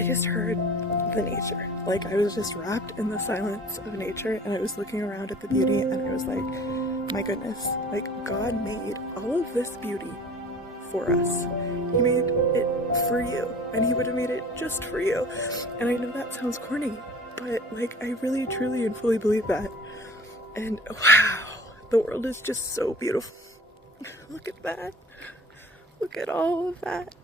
I just heard the nature. Like, I was just wrapped in the silence of nature, and I was looking around at the beauty, and I was like, my goodness, like, God made all of this beauty for us. He made it for you, and he would have made it just for you. And I know that sounds corny, but like, I really, truly, and fully believe that. And wow, the world is just so beautiful. Look at that. Look at all of that.